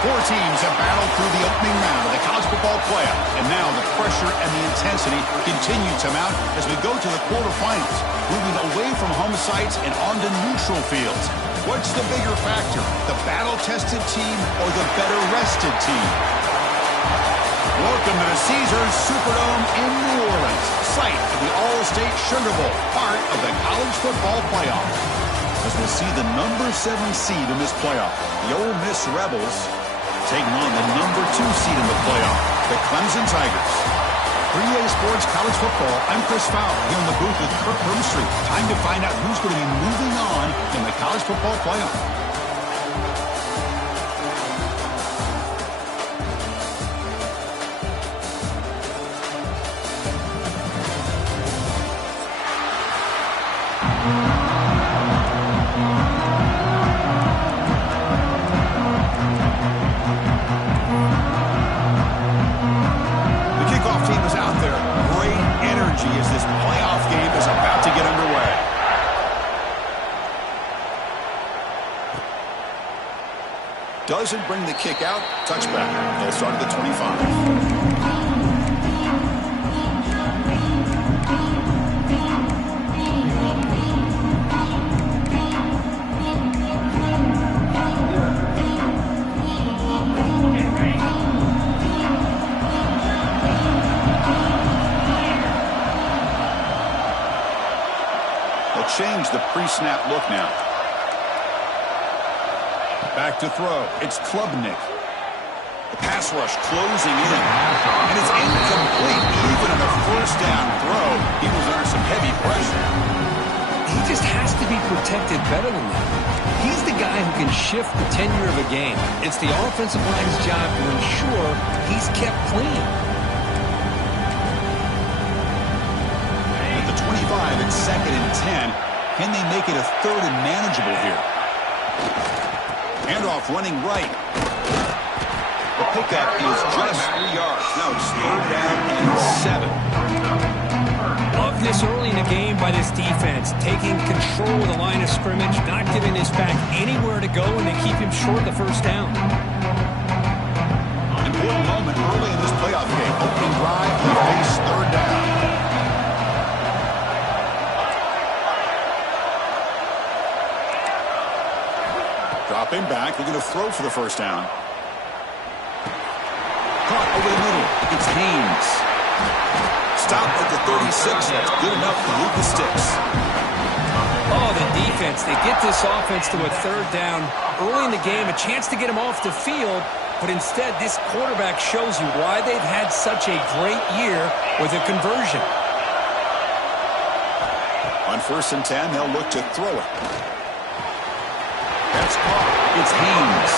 Four teams have battled through the opening round of the college football playoff, and now the pressure and the intensity continue to mount as we go to the quarterfinals, moving away from home sites and onto neutral fields. What's the bigger factor, the battle-tested team or the better-rested team? Welcome to the Caesars Superdome in New Orleans, site of the All-State Sugar Bowl, part of the college football playoff. As we'll see the number 7 seed in this playoff, the Ole Miss Rebels, taking on the number 2 seed in the playoff, the Clemson Tigers. For EA Sports College Football, I'm Chris Fowler here in the booth with Kirk Broomstreet. Time to find out who's going to be moving on in the college football playoff. As this playoff game is about to get underway. Doesn't bring the kick out. Touchback. They'll start at the 25. Change the pre-snap look now. Back to throw. It's Klubnik. The pass rush closing in. And it's incomplete. Even on a first down throw, he was under some heavy pressure. He just has to be protected better than that. He's the guy who can shift the tenure of a game. It's the offensive line's job to ensure he's kept clean. At the 25, it's 2nd and 10. Can they make it a 3rd and manageable here? Handoff running right. The pickup is just 3 yards. Now it's 3rd down and 7. Love this early in the game by this defense. Taking control of the line of scrimmage, not giving this back anywhere to go, and they keep him short of the first down. Important moment early in this playoff game. Opening drive, they face 3rd down. Dropping back, looking to throw for the first down. Caught over the middle. It's Haynes. Stopped at the 36. That's good enough to move the sticks. Oh, the defense. They get this offense to a 3rd down early in the game, a chance to get him off the field, but instead this quarterback shows you why they've had such a great year with a conversion. On 1st and 10, they'll look to throw it. That's caught. It's Haynes.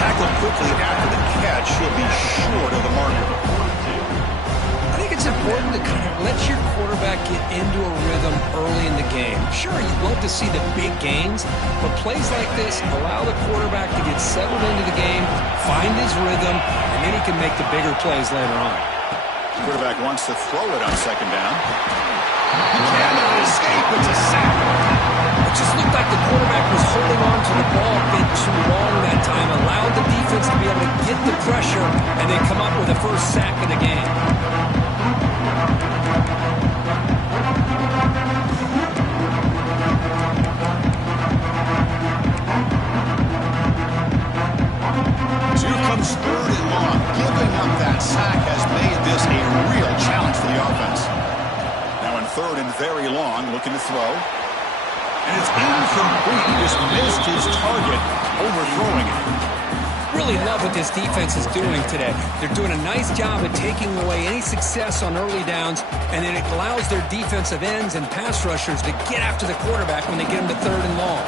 Tackled quickly after the catch. He'll be short of the marker. I think it's important to kind of let your quarterback get into a rhythm early in the game. Sure, you'd love to see the big gains, but plays like this allow the quarterback to get settled into the game, find his rhythm, and then he can make the bigger plays later on. The quarterback wants to throw it on 2nd down. He cannot escape. It's a sack. It just looked like the quarterback was holding on to the ball a bit too long that time, allowed the defense to be able to get the pressure, and then come up with the first sack of the game. Here comes 3rd and long. Giving up that sack has made this a real challenge for the offense. Now in 3rd and very long, looking to throw. And it's incomplete. He just missed his target, overthrowing it. Really love what this defense is doing today. They're doing a nice job of taking away any success on early downs, and then it allows their defensive ends and pass rushers to get after the quarterback when they get him to 3rd and long.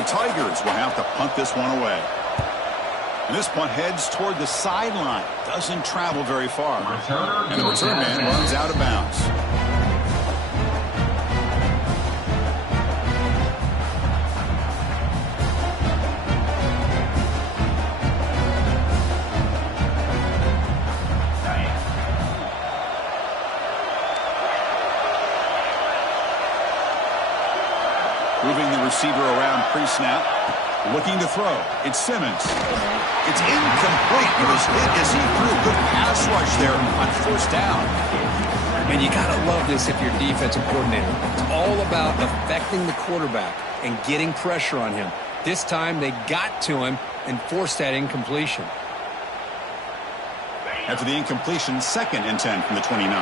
The Tigers will have to punt this one away. And this punt heads toward the sideline. Doesn't travel very far. And the return man runs out of bounds. Moving the receiver around pre-snap. Looking to throw. It's Simmons. It's incomplete. It was hit as he threw a good pass rush there on first down. And you got to love this if you're a defensive coordinator. It's all about affecting the quarterback and getting pressure on him. This time they got to him and forced that incompletion. After the incompletion, 2nd and 10 from the 29.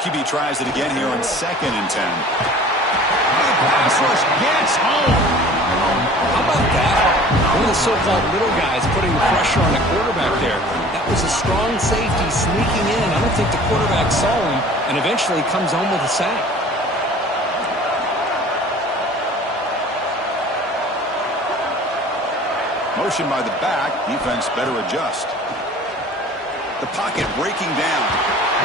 QB tries it again here on 2nd and 10. Pass rush gets home. How about that? One of the so-called little guys putting the pressure on the quarterback there. That was a strong safety sneaking in. I don't think the quarterback saw him, and eventually comes home with a sack. Motion by the back. Defense better adjust. The pocket breaking down.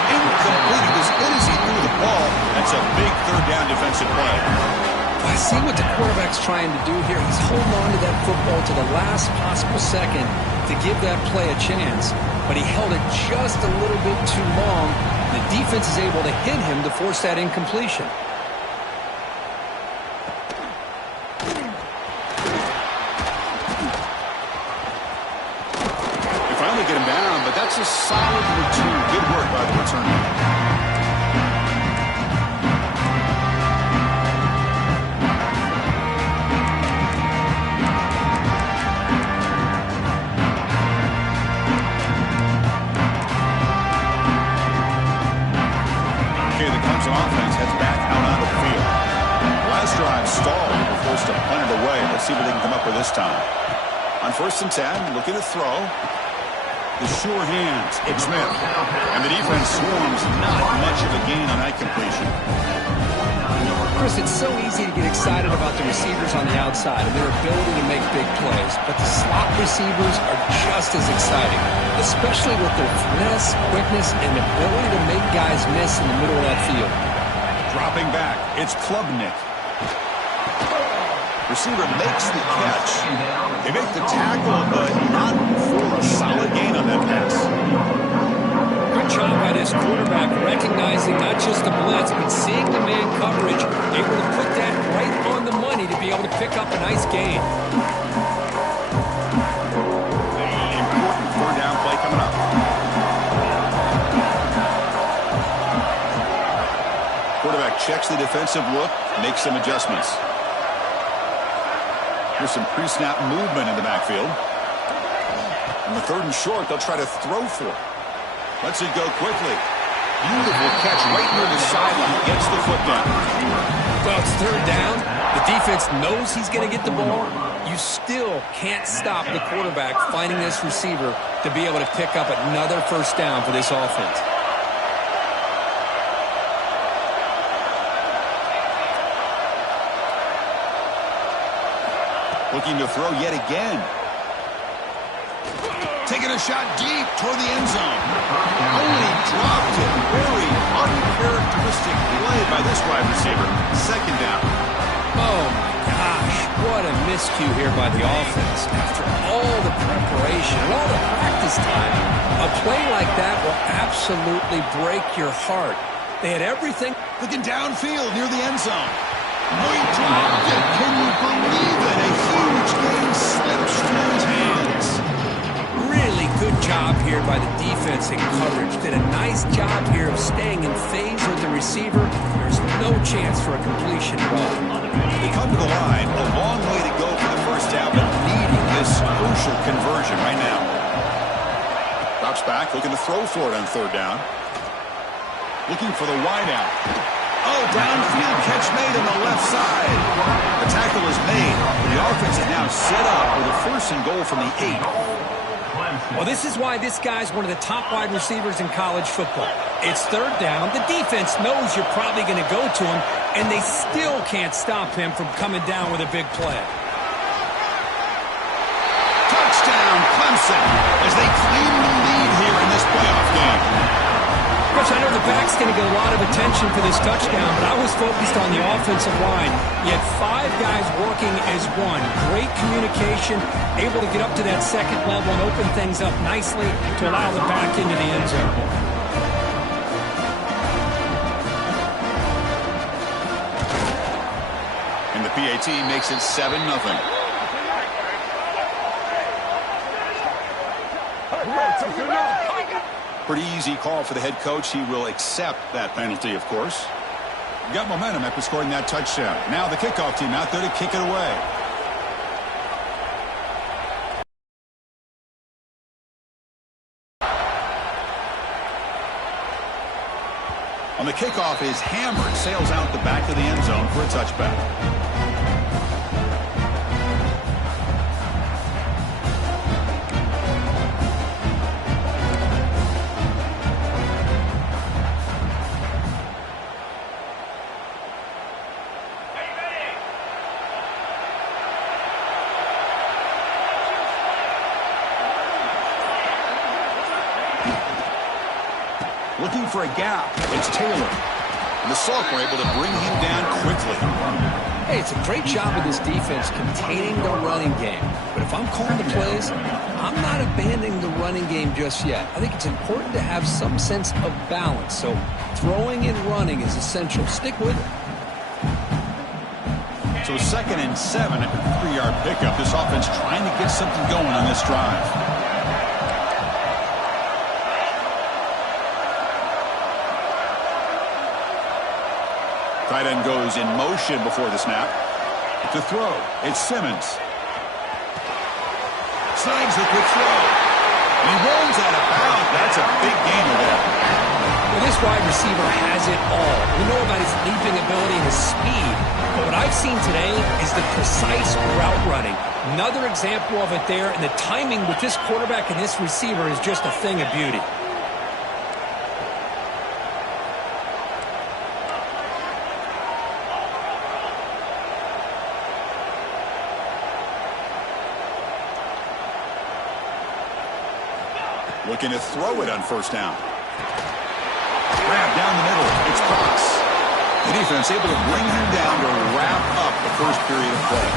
Incomplete. It was in as he threw the ball. That's a big 3rd down defensive play. I see what the quarterback's trying to do here. He's holding on to that football to the last possible second to give that play a chance. But he held it just a little bit too long. The defense is able to hit him to force that incompletion. They finally get him down, but that's a solid return. Good work by the returner. Offense heads back out onto the field. Last drive stalled. They're forced to punt it away. Let's see what they can come up with this time. On 1st and 10, looking to throw. The sure hands. It's Smith. And the defense swarms. Not much of a gain on that completion. Chris, it's so easy to get excited about the receivers on the outside and their ability to make big plays. But the slot receivers are just as exciting, especially with their finesse, quickness, and ability to make guys miss in the middle of that field. Dropping back, it's Klubnik. Receiver makes the catch. They make the tackle, but not for a solid gain on that pass. Good job by this quarterback recognizing not just the blitz, but seeing the man coverage, able to put that right on the money to be able to pick up a nice gain. Important 3rd down play coming up. Quarterback checks the defensive look, makes some adjustments. Here's some pre-snap movement in the backfield. On the 3rd and short, they'll try to throw for it. Lets it go quickly. Beautiful catch right near the sideline. Gets the foot down. Well, it's 3rd down. The defense knows he's going to get the ball. You still can't stop the quarterback finding this receiver to be able to pick up another 1st down for this offense. Looking to throw yet again. Taking a shot deep toward the end zone. Only dropped it. Very uncharacteristic play by this wide receiver. 2nd down. Oh, my gosh. What a miscue here by the offense. After all the preparation, all the practice time, a play like that will absolutely break your heart. They had everything. Looking downfield near the end zone. Oh, he dropped it. Can you believe it? A huge gain slips through his hands. Really good job here by the defense in coverage. Did a nice job here of staying in phase with the receiver. There's no chance for a completion at all. They come to the line. A long way to go for the 1st down, but needing this crucial conversion right now. Drops back, looking to throw for it on 3rd down. Looking for the wideout. Oh, downfield catch made on the left side. The tackle is made. The offense is now set up with a 1st and goal from the 8. Well, this is why this guy's one of the top wide receivers in college football. It's 3rd down. The defense knows you're probably going to go to him, and they still can't stop him from coming down with a big play. Touchdown, Clemson, as they claim the lead here in this playoff game. Coach, I know the back's going to get a lot of attention for this touchdown, but I was focused on the offensive line. You had 5 guys working as one. Great communication, able to get up to that 2nd level and open things up nicely to allow the back into the end zone. And the PAT makes it 7-0. Pretty easy call for the head coach. He will accept that penalty, of course. Got momentum after scoring that touchdown. Now the kickoff team out there to kick it away. On the kickoff is hammered, sails out the back of the end zone for a touchback. Looking for a gap. It's Taylor. And the Salk were able to bring him down quickly. Hey, it's a great job of this defense containing the running game. But if I'm calling the plays, I'm not abandoning the running game just yet. I think it's important to have some sense of balance. So throwing and running is essential. Stick with it. So 2nd and 7 at the 3-yard pickup. This offense trying to get something going on this drive. Tight end goes in motion before the snap. To throw, it's Simmons. Slides the quick throw. He rolls out of bounds. That's a big gainer there. Well, this wide receiver has it all. We know about his leaping ability and his speed. But what I've seen today is the precise route running. Another example of it there. And the timing with this quarterback and this receiver is just a thing of beauty. Looking to throw it on 1st down. Grab down the middle. It's Cox. The defense able to bring him down to wrap up the first period of play.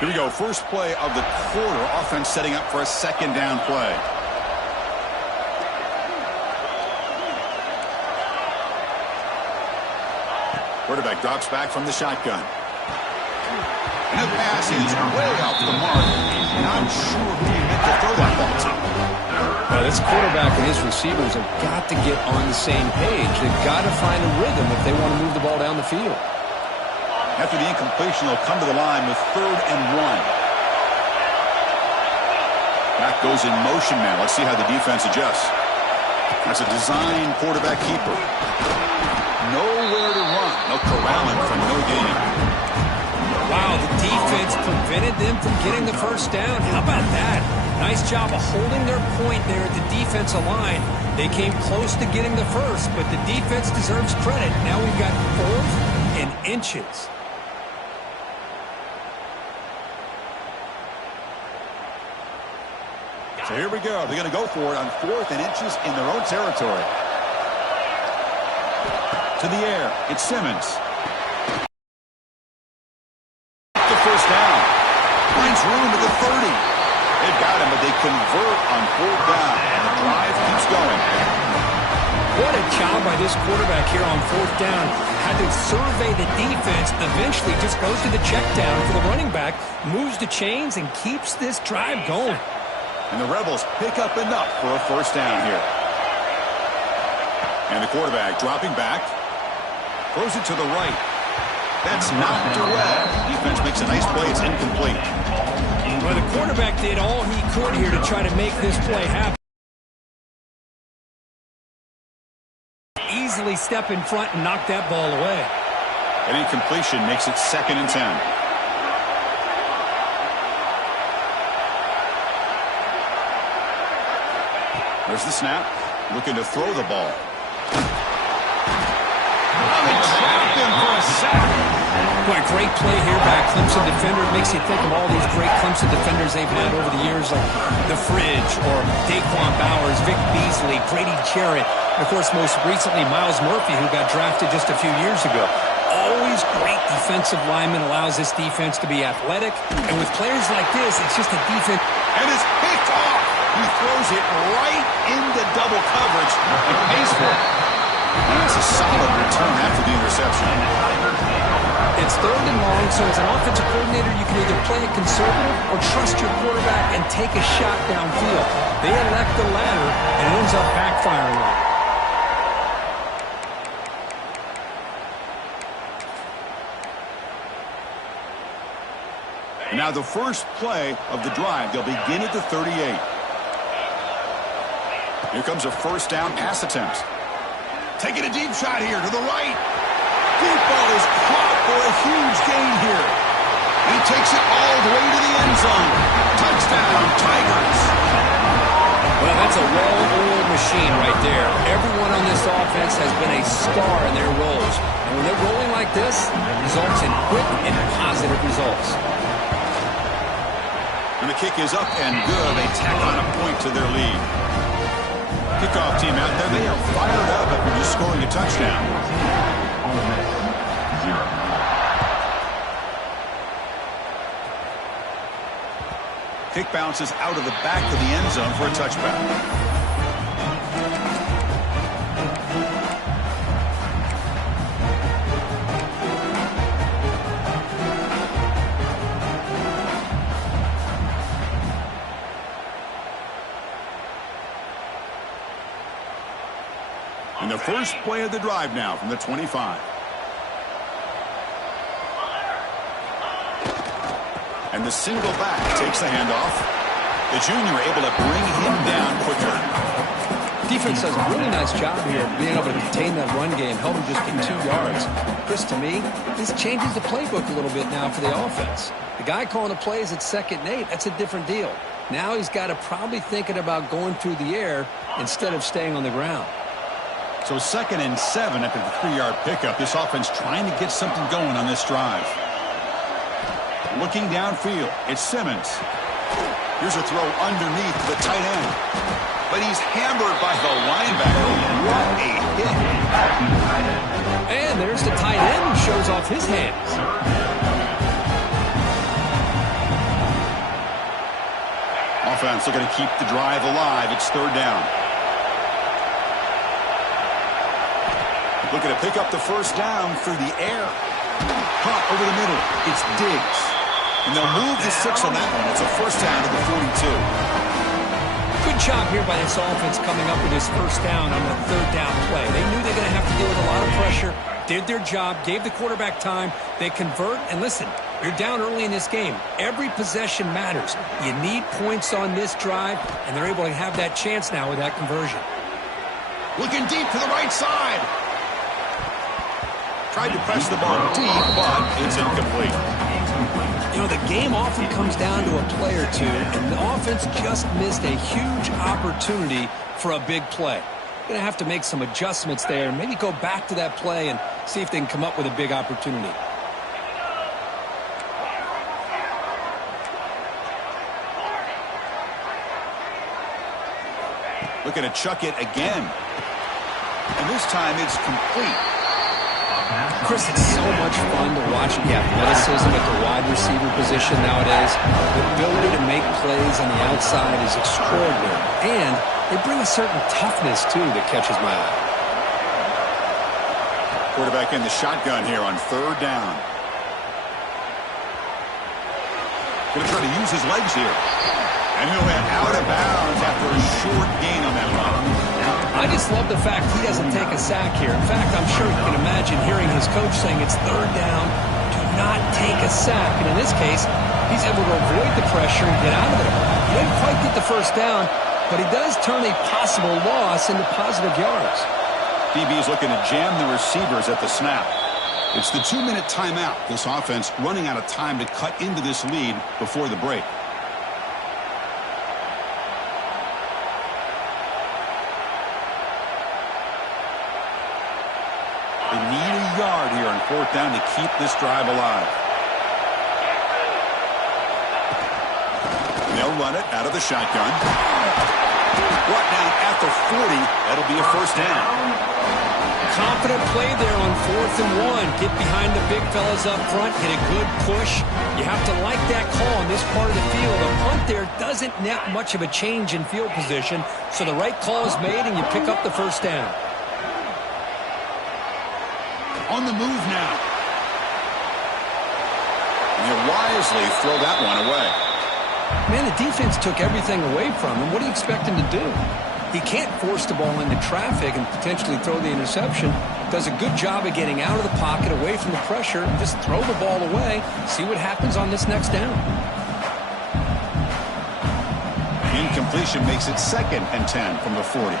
Here we go. First play of the quarter. Offense setting up for a 2nd down play. Quarterback drops back from the shotgun. And the pass is way off the mark. Not sure who he meant to throw that ball to. This quarterback and his receivers have got to get on the same page. They've got to find a rhythm if they want to move the ball down the field. After the incompletion, they'll come to the line with 3rd and 1. Back goes in motion now. Let's see how the defense adjusts. That's a design quarterback keeper. Nowhere to run. No corralling from no gain. Wow, the defense prevented them from getting the 1st down. How about that? Nice job of holding their point there at the defensive line. They came close to getting the 1st, but the defense deserves credit. Now we've got 4th and inches. So here we go. They're going to go for it on 4th and inches in their own territory. To the air. It's Simmons. The 1st down. Finds room to the 30. They've got him, but they convert on 4th down. And the drive keeps going. What a job by this quarterback here on 4th down. Had to survey the defense. Eventually just goes to the check down for the running back. Moves the chains and keeps this drive going. And the Rebels pick up enough for a 1st down here. And the quarterback dropping back. Throws it to the right. That's knocked away. Defense makes a nice play. It's incomplete. Well, the quarterback did all he could here to try to make this play happen. Easily step in front and knock that ball away. An incompletion makes it 2nd and 10. There's the snap. Looking to throw the ball. They trapped him for a sack. Boy, great play here by a Clemson defender. It makes you think of all these great Clemson defenders they've had over the years, like The Fridge or Daquan Bowers, Vic Beasley, Grady Jarrett, and of course most recently Miles Murphy, who got drafted just a few years ago. always great defensive lineman, allows this defense to be athletic. And with players like this, it's just a defense. And it's picked off. He throws it right into double coverage and pays for it. And that's a solid return after the interception. It's 3rd and long, so as an offensive coordinator, you can either play it conservative or trust your quarterback and take a shot downfield. They elect the latter, and it ends up backfiring on them. And now the first play of the drive. They'll begin at the 38. Here comes a first down pass attempt. Taking a deep shot here to the right. Deep ball is caught for a huge gain here. He takes it all the way to the end zone. Touchdown, Tigers. Well, that's a well-oiled machine right there. Everyone on this offense has been a star in their roles. And when they're rolling like this, it results in quick and positive results. And the kick is up and good. They tack on a point to their lead. Kickoff team out there. They are fired up after just scoring a touchdown. Kick bounces out of the back of the end zone for a touchback. And the first play of the drive now from the 25. And the single back takes the handoff. The junior able to bring him down quicker. Defense does a really nice job here of being able to contain that run game, help him just get 2 yards. Chris, to me, this changes the playbook a little bit now for the offense. The guy calling the plays at 2nd and 8, that's a different deal. Now he's got to probably thinking about going through the air instead of staying on the ground. So 2nd and 7 after the 3-yard pickup. This offense trying to get something going on this drive. Looking downfield, it's Simmons. Here's a throw underneath the tight end. But he's hammered by the linebacker. What a hit. And there's the tight end who shows off his hands. Offense looking to keep the drive alive. It's 3rd down. Looking to pick up the first down through the air. Caught over the middle. It's Diggs. And they'll move the 6 on that one. It's a first down to the 42. Good job here by this offense coming up with his first down on the 3rd down play. They knew they were going to have to deal with a lot of pressure, did their job, gave the quarterback time. They convert, and listen, you're down early in this game. Every possession matters. You need points on this drive, and they're able to have that chance now with that conversion. Looking deep to the right side. Tried to press the ball deep, but it's incomplete. You know, the game often comes down to a play or two, and the offense just missed a huge opportunity for a big play. Going to have to make some adjustments there and maybe go back to that play and see if they can come up with a big opportunity. Looking to chuck it again. And this time it's complete. Chris, it's so much fun to watch the athleticism at the wide receiver position nowadays. The ability to make plays on the outside is extraordinary. And they bring a certain toughness, too, that catches my eye. Quarterback in the shotgun here on 3rd down. Going to try to use his legs here. And he'll head out of bounds after a short gain on that run. I just love the fact he doesn't take a sack here. In fact, I'm sure you can imagine hearing his coach saying it's 3rd down, do not take a sack. And in this case, he's able to avoid the pressure and get out of there. He didn't quite get the first down, but he does turn a possible loss into positive yards. DB is looking to jam the receivers at the snap. It's the 2-minute timeout. This offense running out of time to cut into this lead before the break. They need a yard here on 4th down to keep this drive alive. And they'll run it out of the shotgun. Brought down at the 40. That'll be a first down. confident play there on 4th and 1. Get behind the big fellas up front, get a good push. You have to like that call in this part of the field. A punt there doesn't net much of a change in field position, so the right call is made and you pick up the first down. On the move now. And he'll wisely throw that one away. Man, the defense took everything away from him. What do you expect him to do? He can't force the ball into traffic and potentially throw the interception. Does a good job of getting out of the pocket, away from the pressure, and just throw the ball away. See what happens on this next down. Incompletion makes it 2nd and 10 from the 40.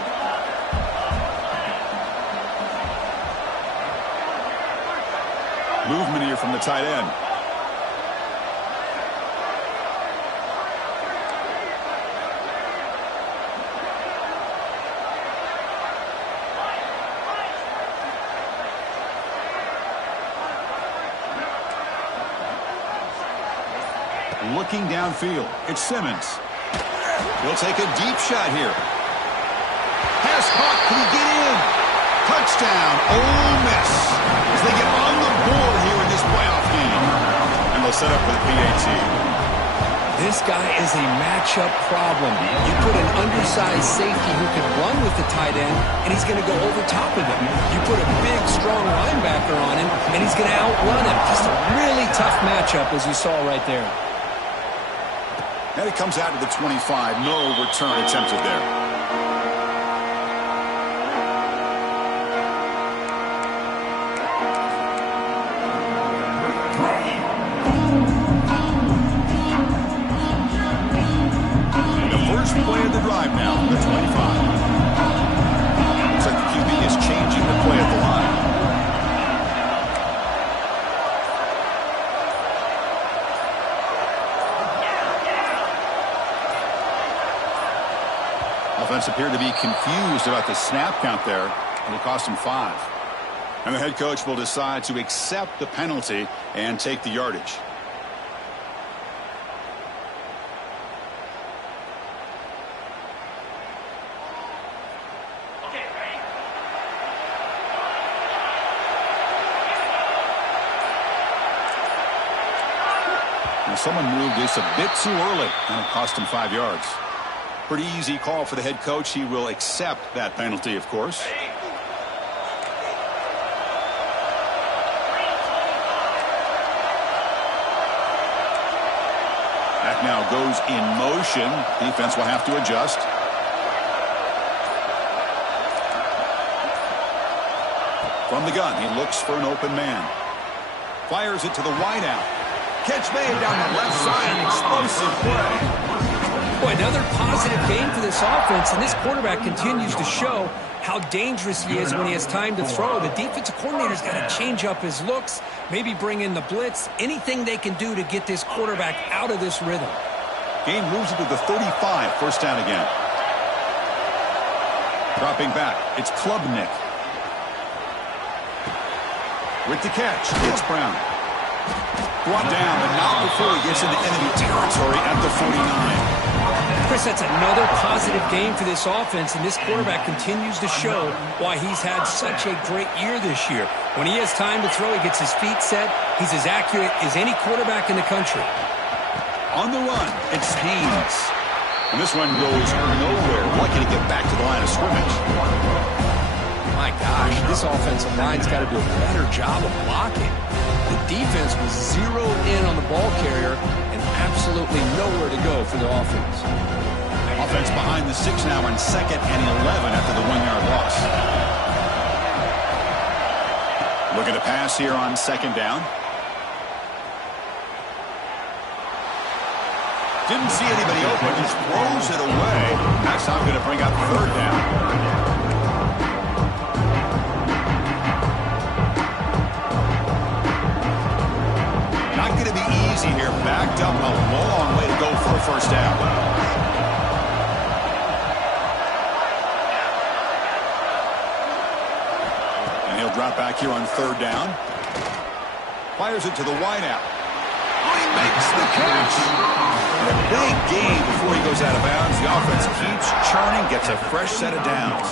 Movement here from the tight end. Looking downfield, it's Simmons. He'll take a deep shot here. Pass caught, can he get in? Touchdown, Ole Miss. As they get on the board here in this playoff game. And they'll set up for the PAT. This guy is a matchup problem. You put an undersized safety who can run with the tight end, and he's going to go over top of him. You put a big, strong linebacker on him, and he's going to outrun him. Just a really tough matchup, as you saw right there. And it comes out to the 25. No return attempted there. The first play of the drive now from the 25. Looks like the QB is changing the play at the line. Offense appeared to be confused about the snap count there. It'll cost him 5. And the head coach will decide to accept the penalty and take the yardage. Now someone moved this a bit too early, and it cost him 5 yards. Pretty easy call for the head coach. He will accept that penalty, of course. That now goes in motion. Defense will have to adjust. From the gun, he looks for an open man. Fires it to the wideout. Catch made down the left side. An explosive play. Boy, another positive game for this offense, and this quarterback continues to show how dangerous he is when he has time to throw. The defensive coordinator's got to change up his looks, maybe bring in the blitz, anything they can do to get this quarterback out of this rhythm. Game moves it to the 35, first down again. Dropping back, it's Klubnik. With the catch, it's Brown. Brought down, but not before he gets into enemy territory at the 49. Chris, that's another positive game for this offense, and this quarterback continues to show why he's had such a great year this year. When he has time to throw, he gets his feet set. He's as accurate as any quarterback in the country. On the run, it's Haynes. And this one goes nowhere. Lucky to get back to the line of scrimmage. My gosh, this offensive line's got to do a better job of blocking. The defense was zeroed in on the ball carrier and absolutely nowhere to go for the offense. Offense behind the 6 now on 2nd and 11 after the 1-yard loss. Looking to pass here on 2nd down. Didn't see anybody open, just throws it away. That's how I'm going to bring up 3rd down. Going to be easy here. Backed up, a long way to go for a first down. And he'll drop back here on 3rd down. Fires it to the wideout. Oh, he makes the catch. And a big gain before he goes out of bounds. The offense keeps churning, gets a fresh set of downs.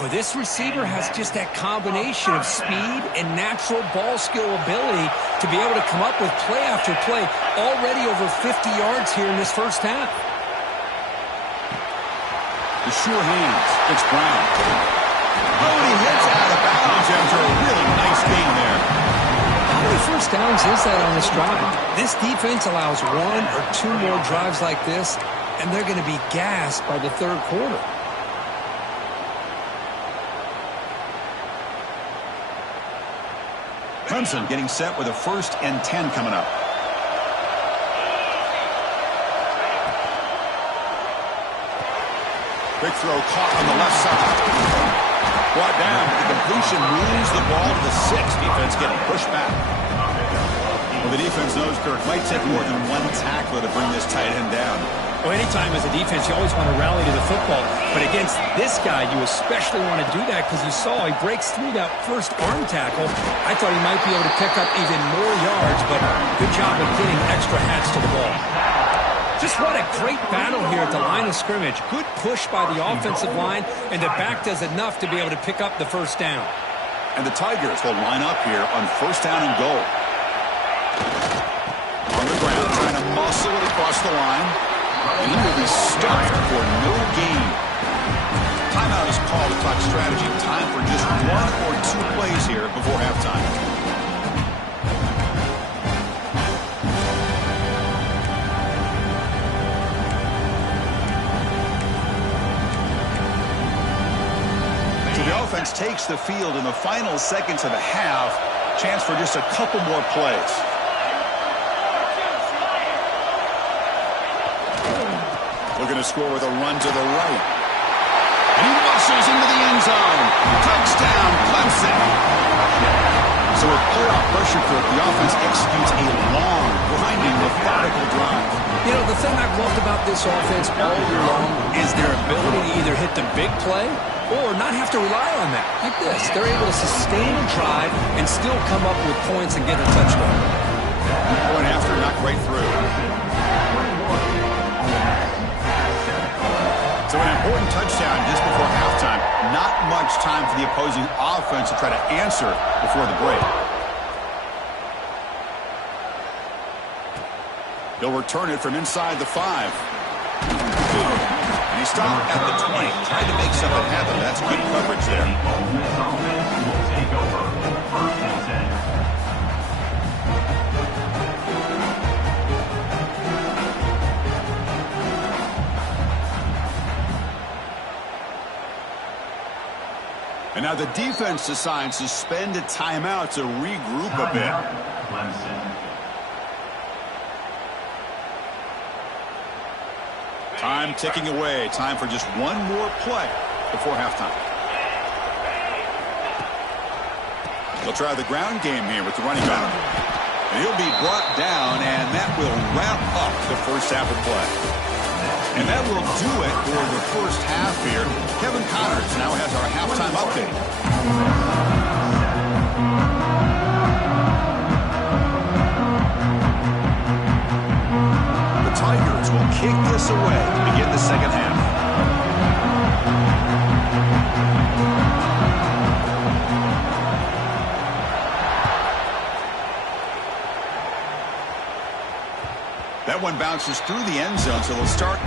Well, this receiver has just that combination of speed and natural ball skill ability to be able to come up with play after play, already over 50 yards here in this first half. The sure hands. It's Brown. Oh, and he hits out of bounds after a really nice gain there. How many first downs is that on this drive? This defense allows 1 or 2 more drives like this, and they're going to be gassed by the third quarter. Clemson getting set with a 1st and 10 coming up. Quick throw caught on the left side. Brought down. The completion moves the ball to the 6. Defense getting pushed back. Well, the defense knows, Kirk, might take more than one tackler to bring this tight end down. Well, anytime as a defense, you always want to rally to the football. But against this guy, you especially want to do that because you saw he breaks through that first arm tackle. I thought he might be able to pick up even more yards, but good job of getting extra hats to the ball. Just what a great battle here at the line of scrimmage. Good push by the offensive line, and the back does enough to be able to pick up the first down. And the Tigers will line up here on 1st down and goal. On the ground, trying to muscle it across the line. And he will be stuffed for no gain. Timeout is called to talk strategy. Time for just 1 or 2 plays here before halftime. So the offense takes the field in the final seconds of the half. Chance for just a couple more plays. Looking to score with a run to the right. And he muscles into the end zone. Touchdown, Clemson. So with playoff pressure, Kirk, the offense executes a long, grinding, methodical drive. You know, the thing I've loved about this offense all year long is their ability to either hit the big play or not have to rely on that. Like this, they're able to sustain a drive and still come up with points and get a touchdown. Going after, not right through. So an important touchdown just before halftime. Not much time for the opposing offense to try to answer before the break. He'll return it from inside the 5. And he stopped at the 20, trying to make something happen. That's good coverage there. And now the defense decides to spend a timeout to regroup a bit. Time ticking away. Time for just 1 more play before halftime. They'll try the ground game here with the running back. And he'll be brought down, and that will wrap up the first half of play. And that will do it for the first half here. Kevin Connors now has our halftime update. The Tigers will kick this away to begin the second half. That one bounces through the end zone, so they'll start.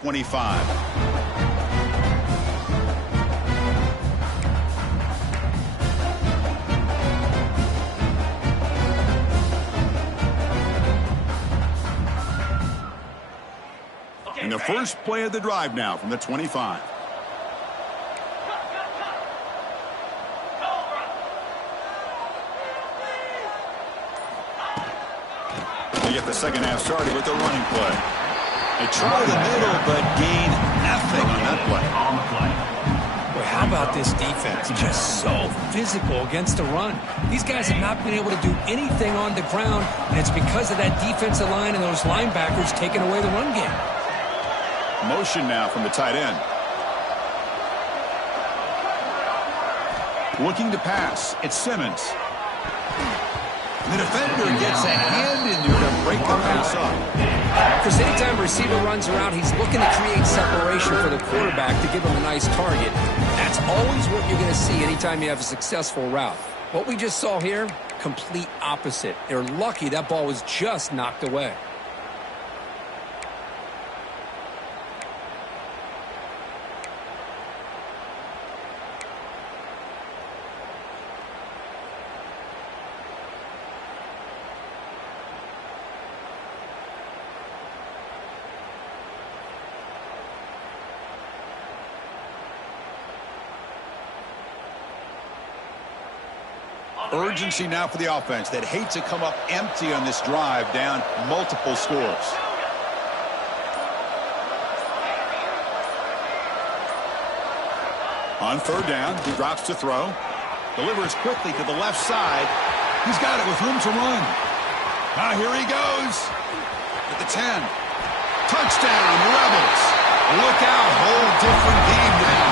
25. And the first play of the drive now from the 25. They get the second half started with the running play. They try the middle, but gain nothing on that play. Boy, how about this defense? Just so physical against the run. These guys have not been able to do anything on the ground, and it's because of that defensive line and those linebackers taking away the run game. Motion now from the tight end. Looking to pass. It's Simmons. The defender gets a hand in there to break the pass up. Because anytime a receiver runs around, he's looking to create separation for the quarterback to give him a nice target. That's always what you're going to see anytime you have a successful route. What we just saw here, complete opposite. They're lucky that ball was just knocked away. Urgency now for the offense that hate to come up empty on this drive, down multiple scores. On third down, he drops to throw. Delivers quickly to the left side. He's got it with room to run. Now here he goes. At the 10. Touchdown, Rebels. Look out, whole different game now.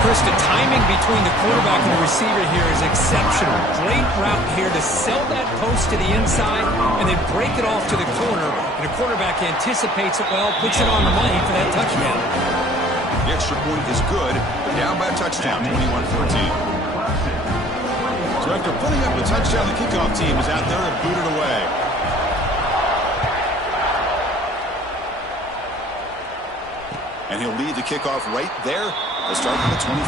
Chris, the timing between the quarterback and the receiver here is exceptional. Great route here to sell that post to the inside and then break it off to the corner. And the quarterback anticipates it well, puts it on the money for that touchdown. The extra point is good, but down by a touchdown, 21-14. So after putting up the touchdown, the kickoff team is out there to boot it away. And he'll lead the kickoff right there. Let's start from the 25.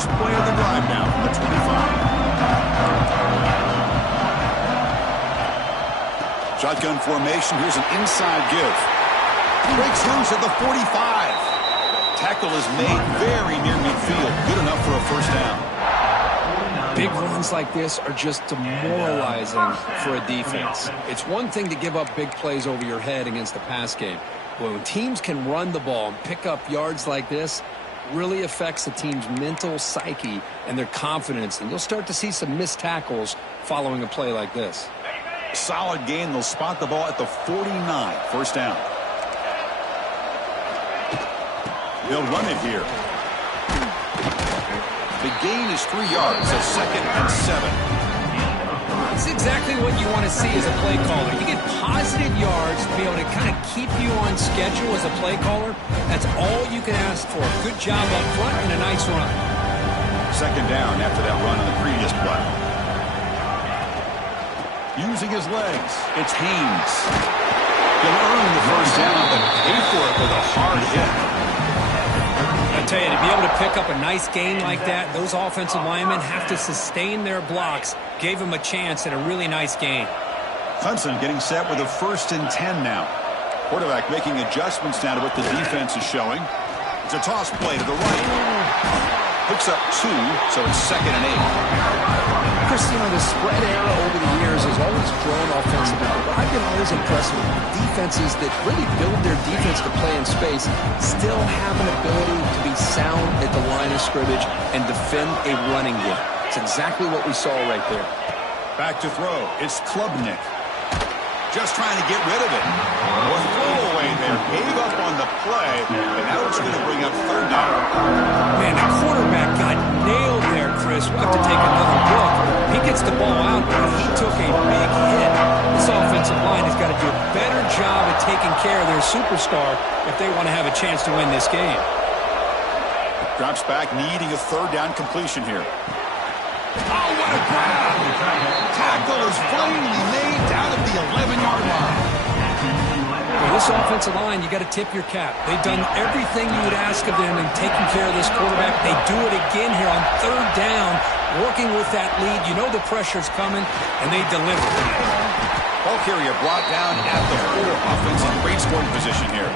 Play of the drive now from the 25. Shotgun formation. Here's an inside give. Breaks loose at the 45. Tackle is made very near midfield. Good enough for a first down. Big runs like this are just demoralizing for a defense. It's one thing to give up big plays over your head against the pass game. When teams can run the ball and pick up yards like this, really affects the team's mental psyche and their confidence, and you'll start to see some missed tackles following a play like this. Solid gain. They'll spot the ball at the 49. First down. They'll run it here. The gain is 3 yards, so 2nd and 7. It's exactly what you want to see as a play caller. You get positive yards to be able to kind of keep you on schedule as a play caller. That's all you can ask for. Good job up front and a nice run. 2nd down after that run on the previous play. Using his legs, it's Haynes. He'll earn the first down, but pay for it with a hard hit. I tell you, to be able to pick up a nice gain like that, those offensive linemen have to sustain their blocks. Gave him a chance at a really nice gain. Hudson getting set with a 1st and 10 now. Quarterback making adjustments now to what the defense is showing. It's a toss play to the right. Picks up 2, so it's 2nd and 8. Chris, you know, the spread era over the years has always grown offensively, but I've been always impressed with defenses that really build their defense to play in space, still have an ability to be sound at the line of scrimmage and defend a running game. It's exactly what we saw right there. Back to throw. It's Klubnik. Just trying to get rid of it. Was throwaway there. Gave up on the play, and now it's going to bring up 3rd down. Man, the quarterback got nailed there, Chris. We'll have to take another look. He gets the ball out, but he took a big hit. This offensive line has got to do a better job of taking care of their superstar if they want to have a chance to win this game. Drops back, needing a third down completion here. Oh, what a grab! Tackle is finally made down at the 11-yard line. Well, this offensive line, you got to tip your cap. They've done everything you would ask of them in taking care of this quarterback. They do it again here on third down, working with that lead. You know the pressure's coming, and they deliver. Ball carrier brought down at the 4. Offense in great scoring position here.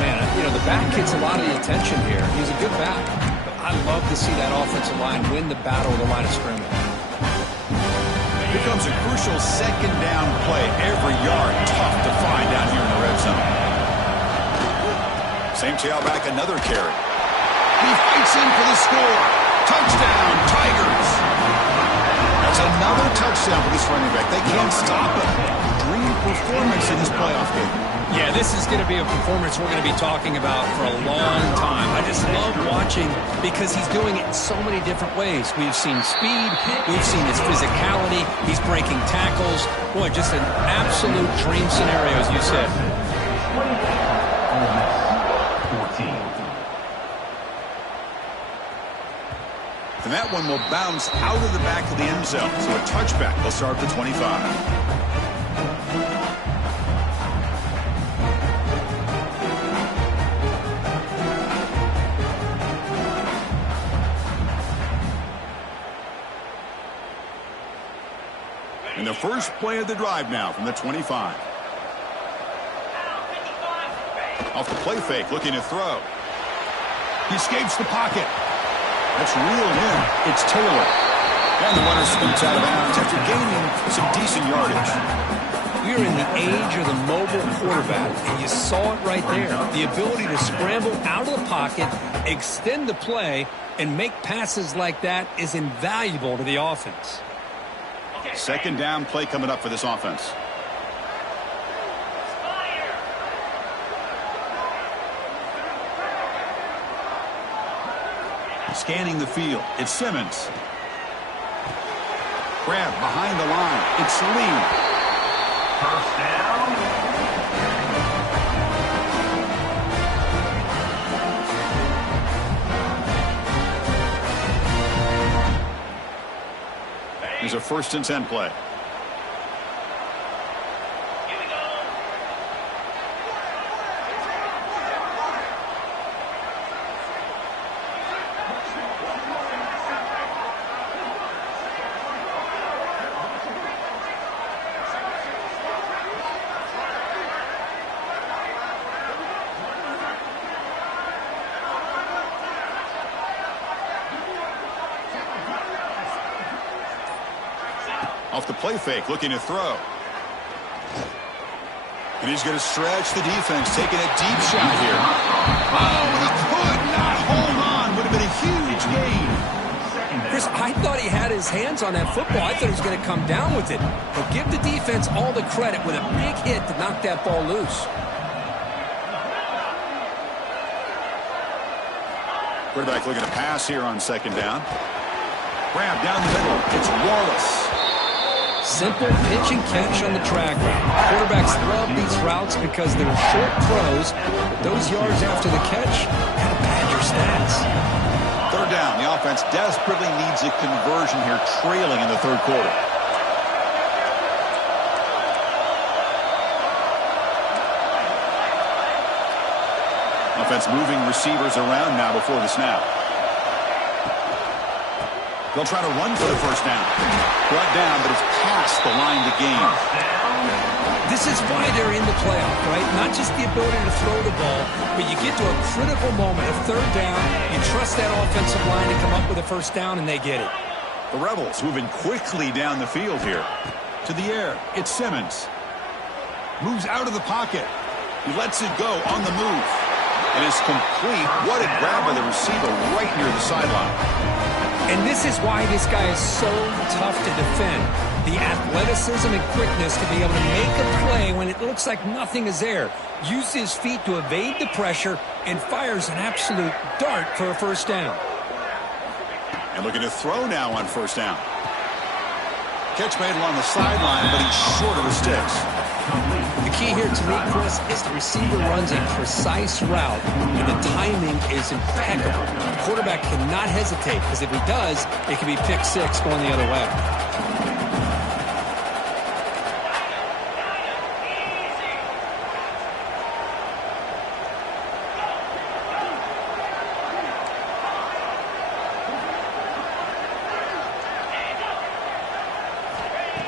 Man, you know, the back gets a lot of the attention here. He's a good back. But I love to see that offensive line win the battle of the line of scrimmage. Here comes a crucial second down play. Every yard tough to find down here in the red zone. Same tailback, another carry. He fights in for the score. Touchdown, Tigers. That's another touchdown for this running back. They can't stop him. Dream performance in this playoff game. Yeah, this is going to be a performance we're going to be talking about for a long time. I just love watching because he's doing it in so many different ways. We've seen speed. We've seen his physicality. He's breaking tackles. Boy, just an absolute dream scenario, as you said. And that one will bounce out of the back of the end zone. So a touchback. They'll start at the 25. And the first play of the drive now from the 25. Off the play fake, looking to throw. He escapes the pocket. That's reeled in. It's Taylor. And the runner scoots out of bounds after gaining some decent yardage. We're in the age of the mobile quarterback, and you saw it right there. The ability to scramble out of the pocket, extend the play, and make passes like that is invaluable to the offense. Second down play coming up for this offense. Scanning the field. It's Simmons. Grab behind the line. It's Lee. First down. There's a 1st and 10 play. Off the play fake, looking to throw. And he's going to stretch the defense, taking a deep shot here. Oh, but he could not hold on. Would have been a huge gain. Chris, I thought he had his hands on that football. I thought he was going to come down with it. But give the defense all the credit with a big hit to knock that ball loose. Quarterback looking to pass here on second down. Grab down the middle. It's Wallace. Simple pitch and catch on the drag route. Quarterbacks love these routes because they're short throws, but those yards after the catch kind of pad your stats. Third down. The offense desperately needs a conversion here, trailing in the third quarter. Offense moving receivers around now before the snap. They'll try to run for the first down. Brought down, but it's past the line to gain. This is why they're in the playoff, right? Not just the ability to throw the ball, but you get to a critical moment, a third down, you trust that offensive line to come up with a first down, and they get it. The Rebels moving quickly down the field here. To the air, it's Simmons. Moves out of the pocket. He lets it go on the move. It is complete. What a grab by the receiver right near the sideline. And this is why this guy is so tough to defend. The athleticism and quickness to be able to make a play when it looks like nothing is there. Uses his feet to evade the pressure and fires an absolute dart for a first down. And looking to throw now on first down. Catch made along the sideline, but he's short of the sticks. The key here to me, Chris, is the receiver runs a precise route, and the timing is impeccable. The quarterback cannot hesitate, because if he does, it could be pick six going the other way.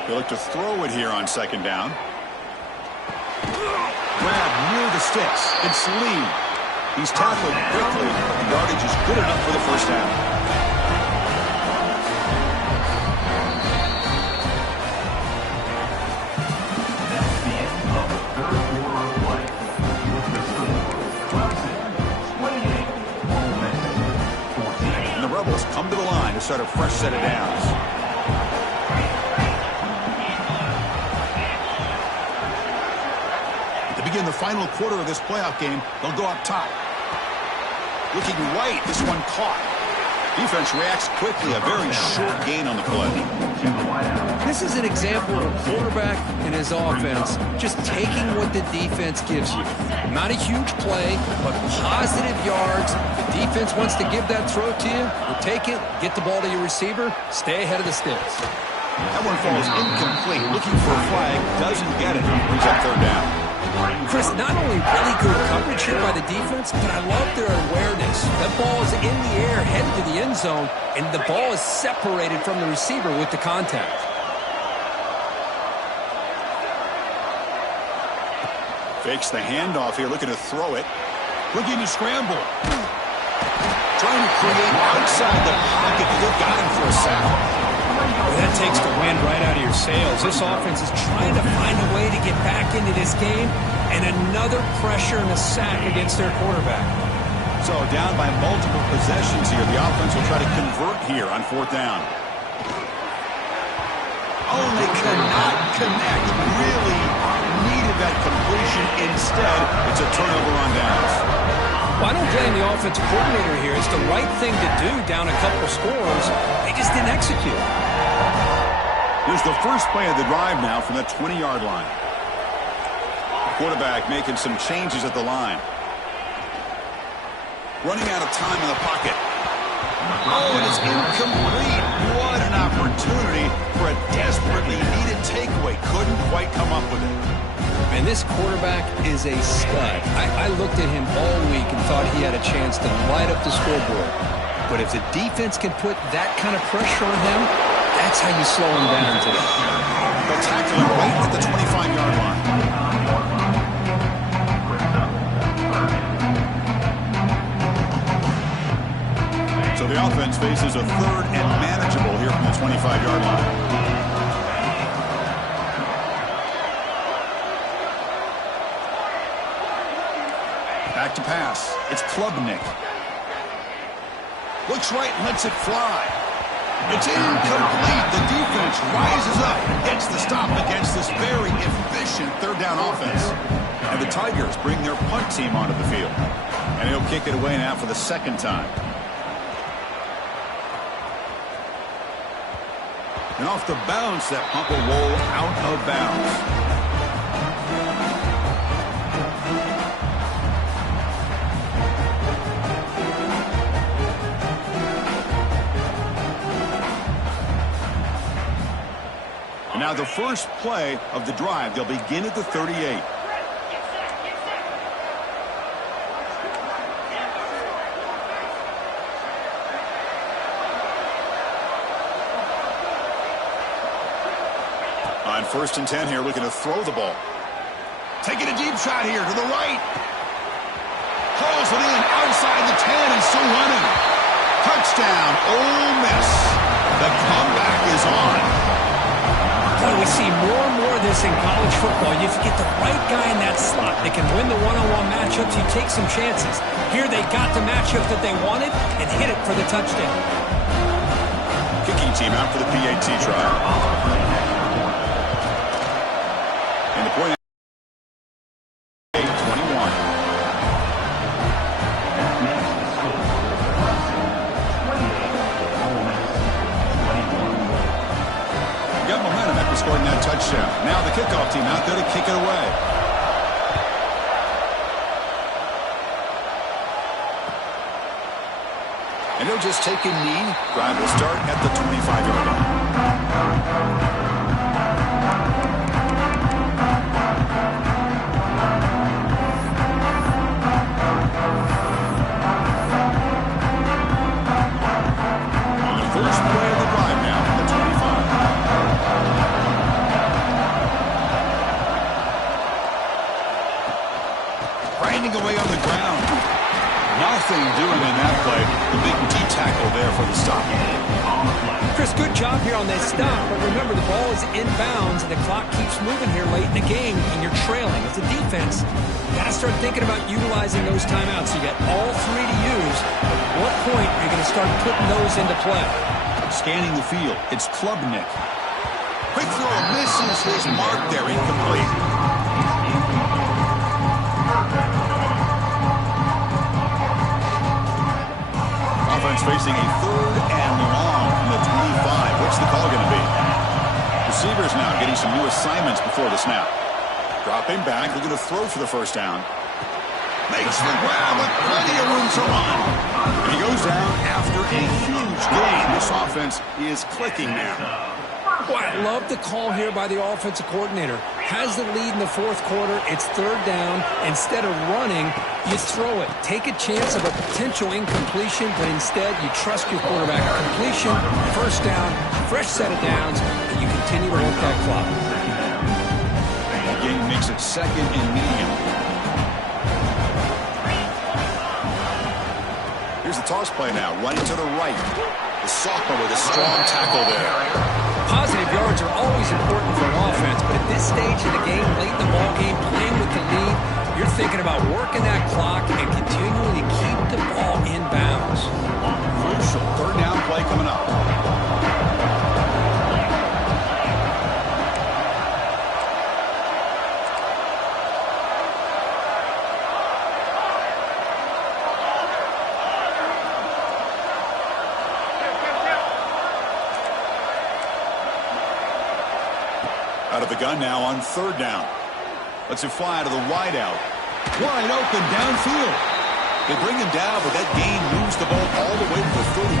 They look to throw it here on second down. Grab near the sticks. It's Lee. He's tackled quickly. The yardage is good enough for the first down. That's the end of the third quarter of play. The score, Clemson 28, Ole Miss 14. And the Rebels come to the line to start a fresh set of downs. To begin the final quarter of this playoff game, they'll go up top. Looking right, this one caught. Defense reacts quickly, a very short gain on the play. This is an example of a quarterback and his offense just taking what the defense gives you. Not a huge play, but positive yards. The defense wants to give that throw to you. You take it, get the ball to your receiver, stay ahead of the sticks. That one falls incomplete. Looking for a flag, doesn't get it. Brings up third down. Chris, not only really good coverage here by the defense, but I love their awareness. That ball is in the air, headed to the end zone, and the ball is separated from the receiver with the contact. Fakes the handoff here, looking to throw it. Looking to scramble. Trying to create outside the pocket. They've got him for a sack. Well, that takes the wind right out of your sails. This offense is trying to find a way to get back into this game, and another pressure and a sack against their quarterback. So down by multiple possessions here. The offense will try to convert here on fourth down. Oh, they cannot connect. Really needed that completion. Instead, it's a turnover on downs. Well, I don't blame the offensive coordinator here. It's the right thing to do down a couple scores. They just didn't execute. Here's the first play of the drive now from the 20-yard line. The quarterback making some changes at the line. Running out of time in the pocket. Oh, it is incomplete. What an opportunity for a desperately needed takeaway. Couldn't quite come up with it. And this quarterback is a stud. I looked at him all week and thought he had a chance to light up the scoreboard. But if the defense can put that kind of pressure on him, that's how you slow him down today. They'll tackle him right at the 25-yard line. So the offense faces a third and manageable here from the 25-yard line. Back to pass. It's Klubnik. Looks right and lets it fly. It's incomplete. The defense rises up and gets the stop against this very efficient third down offense. And the Tigers bring their punt team onto the field. And he'll kick it away now for the second time. And off the bounce, that punt will roll out of bounds. Now the first play of the drive, they'll begin at the 38. On 1st and 10 here, looking to throw the ball. Taking a deep shot here to the right. Hauls it in outside the 10 and still running. Touchdown, Ole Miss. The comeback is on. Boy, we see more and more of this in college football. If you get the right guy in that slot, they can win the one-on-one matchups. You take some chances. Here they got the matchup that they wanted and hit it for the touchdown. Kicking team out for the PAT trial. And the point 8-21. Got momentum Now the kickoff team out there to kick it away. And he'll just take a knee. Drive will start at the 25-yard line. First play of the drive now from the 25. Grinding away on the ground. Nothing doing in that play. The big D-tackle there for the stop. Chris, good job here on that stop, but remember the ball is inbounds and the clock keeps moving here late in the game and you're trailing. As a defense, you got to start thinking about utilizing those timeouts. You got all three to use. At what point are you going to start putting those into play? Scanning the field, it's Klubnik. Quick throw misses his mark there, incomplete. Offense facing a 3rd and long from the 25. What's the call going to be? Receivers now getting some new assignments before the snap. Dropping back, looking to throw for the first down. Makes the grab with plenty of room to run. And he goes down after a huge gain. This offense is clicking now. Boy, I love the call here by the offensive coordinator. Has the lead in the 4th quarter. It's 3rd down. Instead of running, you throw it. Take a chance of a potential incompletion, but instead you trust your quarterback. Completion, first down, fresh set of downs, and you continue to work that clock. The game makes it 2nd and medium. Here's the toss play now, running to the right. The sophomore with a strong tackle there. Positive yards are always important for an offense, but at this stage of the game, late in the ball game, playing with the lead, you're thinking about working that clock and continuing to keep the ball in bounds. Crucial 3rd down play coming up. Out of the gun now on 3rd down. Lets it fly to the wide out. Wide open downfield. They bring him down, but that gain moves the ball all the way to the 31.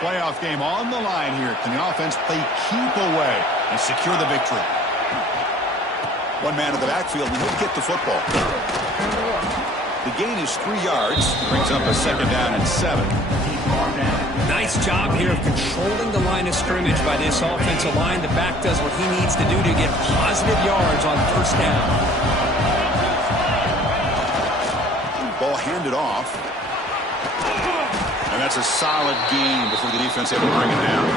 Playoff game on the line here. Can the offense play keep away and secure the victory? One man in the backfield, and he'll get the football. The gain is 3 yards. Brings up a 2nd down and 7. Nice job here of controlling the line of scrimmage by this offensive line. The back does what he needs to do to get positive yards on 1st down. Ball handed off. And that's a solid gain before the defense able to bring it down.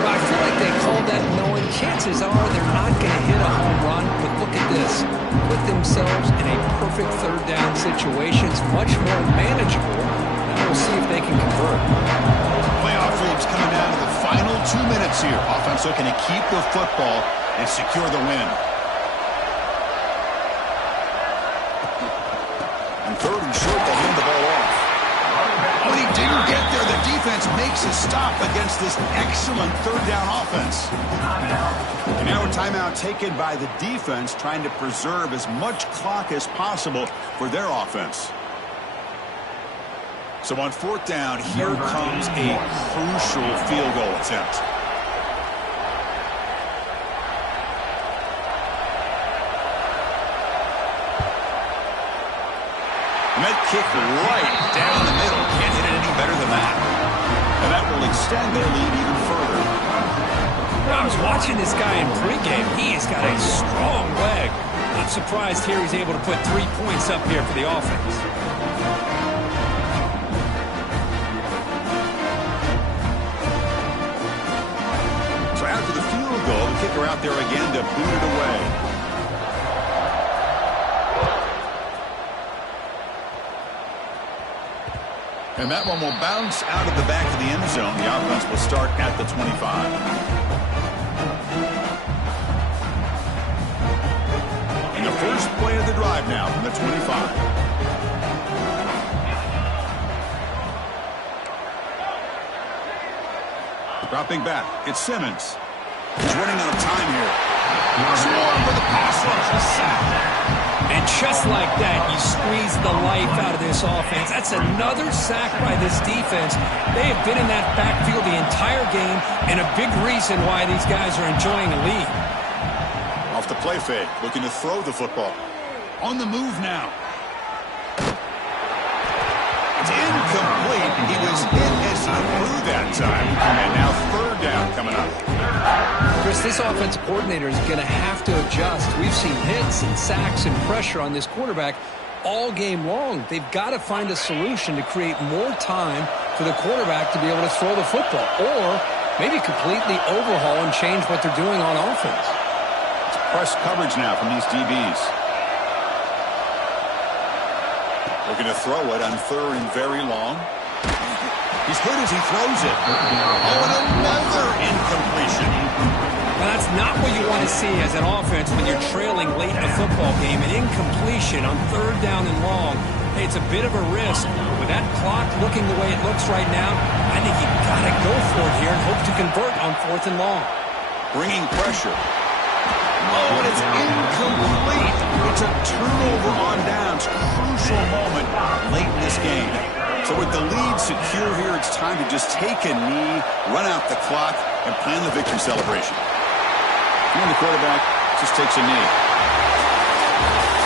Well, I feel like they called that knowing chances are they're not going to hit a home run. But look at this. Put themselves in a perfect 3rd down situation. It's much more manageable. We'll see if they can convert. Playoff dreams coming down to the final 2 minutes here. Offense looking to keep the football and secure the win. And 3rd and short, they hand the ball off. When he didn't get there, the defense makes a stop against this excellent 3rd down offense. And now a timeout taken by the defense, trying to preserve as much clock as possible for their offense. So on 4th down, here comes a crucial field goal attempt. And that kick right down the middle. Can't hit it any better than that. And that will extend their lead even further. I was watching this guy in pregame. He has got a strong leg. Not surprised here he's able to put 3 points up here for the offense. After the field goal, the kicker out there again to boot it away. And that one will bounce out of the back of the end zone. The offense will start at the 25. And the first play of the drive now from the 25. Dropping back, it's Simmons. He's running out of time here. Swarm for the pass rush. A sack. And just like that, you squeeze the life out of this offense. That's another sack by this defense. They have been in that backfield the entire game, and a big reason why these guys are enjoying a lead. Off the play fake, looking to throw the football. On the move now. It's incomplete. He was in as he threw that time. And now third down coming up. Chris, this offensive coordinator is going to have to adjust. We've seen hits and sacks and pressure on this quarterback all game long. They've got to find a solution to create more time for the quarterback to be able to throw the football, or maybe completely overhaul and change what they're doing on offense. It's press coverage now from these DBs. Looking to throw it on third and very long. He's hurt as he throws it. Oh, and another incompletion. Well, that's not what you want to see as an offense when you're trailing late in a football game. An incompletion on third down and long. Hey, it's a bit of a risk. With that clock looking the way it looks right now, I think you've got to go for it here and hope to convert on fourth and long. Bringing pressure. Oh, and it's incomplete. It's a turnover on downs. Crucial moment late in this game. So with the lead secure here, it's time to just take a knee, run out the clock, and plan the victory celebration. And the quarterback just takes a knee.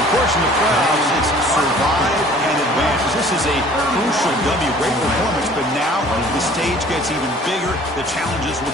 Of course, in the playoffs, it's survive and advance. This is a crucial W. Great performance, but now the stage gets even bigger. The challenges will